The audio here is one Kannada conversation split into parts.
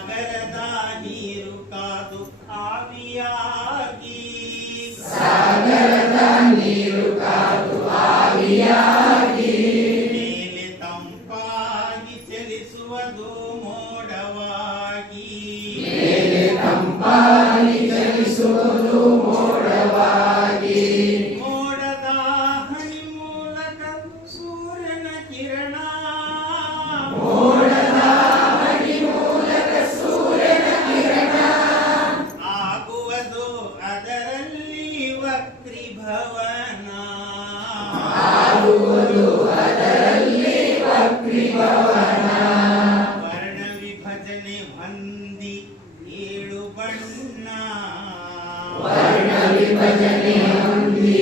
ಸಾಗರದ ನೀರು ಕಾದು ಆವಿಯಾಗಿ ಸಾಗರದ ನೀರು ಕಾದು ಆವಿಯಾಗಿ ಮೇಲೆ ತಂಪಾಗಿ ಚಲಿಸುವುದು ಮೋಡವಾಗಿ ಮೇಲೆ ತಂಪಾಗಿ ಚಲಿಸುವುದು ಮೋಡವಾಗಿ ಮೋಡದ ಹನಿ ಮೂಲಕ ಸೂರ್ಯನ ಕಿರಣ ಮೋಡದ ಹನಿ ಮೂಲಕ ಸೂರ್ಯನ ಕಿರಣ ಆಗುವುದು ಅದರಲ್ಲಿ ವಕ್ರೀಭವನ ಆಗುವುದು ಅದರಲ್ಲಿ ವಕ್ರೀಭವನ ವರ್ಣ ವಿಭಜನೆ ಹೊಂದಿ ಏಳು ಬಣ್ಣ ವರ್ಣ ವಿಭಜನೆ ಹೊಂದಿ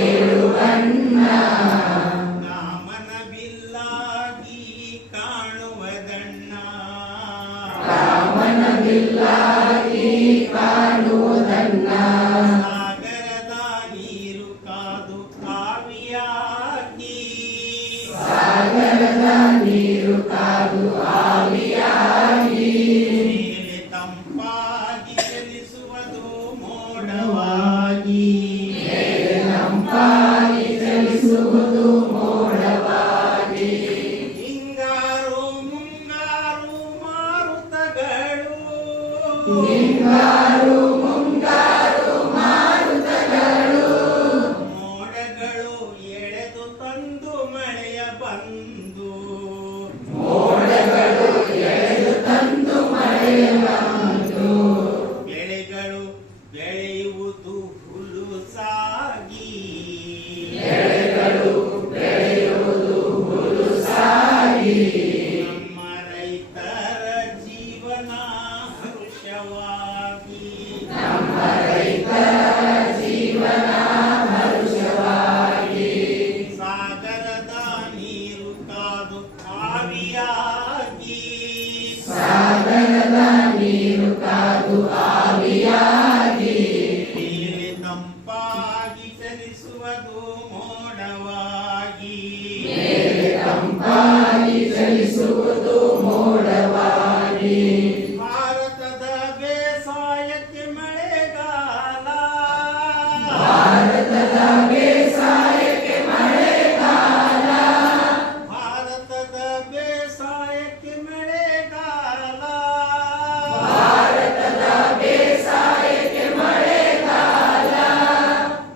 ಏಳು ಬಣ್ಣ ಕಾಮನ ಬಿಲ್ಲಾಗಿ ಕಾಣುವುದಣ್ಣ ಕಾಮನ ಬಿಲ್ಲಾಗಿ ಕಾಣುವುದನ್ನ ಸಾಗರದ ನೀರು ಕಾದು ಆವಿಯಾಗಿ ಸಾಗರದ ನೀರು ಕಾದು ಆವಿಯಾಗಿ ಮೇಲೆ ತಂಪಾಗಿ ಚಲಿಸುವುದು ಮೋಡವಾಗಿ ಮೇಲೆ ತಂಪಾಗಿ ಚಲಿಸುವುದು ಮೋಡವಾಗಿ ಹಿಂಗಾರು ಮುಂಗಾರು ಮಾರುತಗಳು ಹಿಂಗಾರು ಮುಂಗಾರು ಮಾರುತಗಳು ಮೋಡಗಳು ಎಳೆದು ತಂದು ಮಳೆಯ ಬಂದು ಮೋಡಗಳು ಎಳೆದು ತಂದು ಮಳೆಯ ಬಂದು ಬೆಳೆಗಳು ಬೆಳೆಯುವುದು ಹುಲುಸಾಗಿ ಬೆಳೆಗಳು ಬೆಳೆಯುವುದು ಹುಲುಸಾಗಿ ನಮ್ಮ ರೈತರ ಜೀವನ ಹರ್ಷವಾಗಿ ನಮ್ಮ ರೈತರ ಜೀವನ ಹರ್ಷವಾಗಿ ಸಾಗರದ ನೀರು ಕಾದು ಆವಿಯಾಗಿ ಸಾಗರದ ನೀರು ಕಾದು ಆವಿಯಾಗಿ ಮೇಲೆ ತಂಪಾಗಿ ಚಲಿಸುವುದು ಮೋಡವಾಗಿ ಮೇಲೆ ತಂಪಾಗಿ ಚಲಿಸುವುದು ಮೋಡವಾಗಿ ಭಾರತದ ಬೇಸಾಯಕ್ಕೆ ಮಳೆಗಾಲ ಭಾರತದ ಬೇಸಾಯಕ್ಕೆ ಮಳೆಗಾಲ ಭಾರತದ ಬೇಸಾಯಕ್ಕೆ ಮಳೆಗಾಲ ಭಾರತದ ಬೇಸಾಯಕ್ಕೆ ಮಳೆಗಾಲ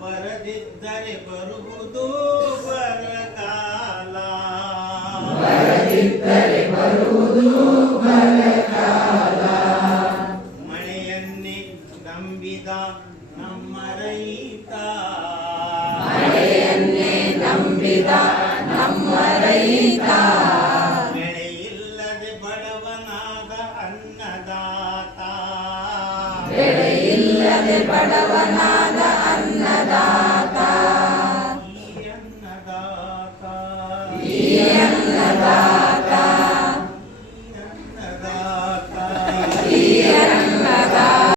ಬರದಿದ್ದರೆ ಬರುವುದು ಬರಗಾಲ ಬರದಿದ್ದರೆ ಬರುವುದು ಬರಗಾಲ ಮಳೆಯನ್ನೇ ನಂಬಿದ ನಮ್ಮ ರೈತ ಮಳೆಯನ್ನೇ ನಂಬಿದ ನಮ್ಮ ರೈತ ಬೆಳೆಯಿಲ್ಲದೆ ಬಡವನಾದ ಅನ್ನದಾತ ಬೆಳೆಯಿಲ್ಲದೆ ಬಡವನಾದ ಅನ್ನದಾತ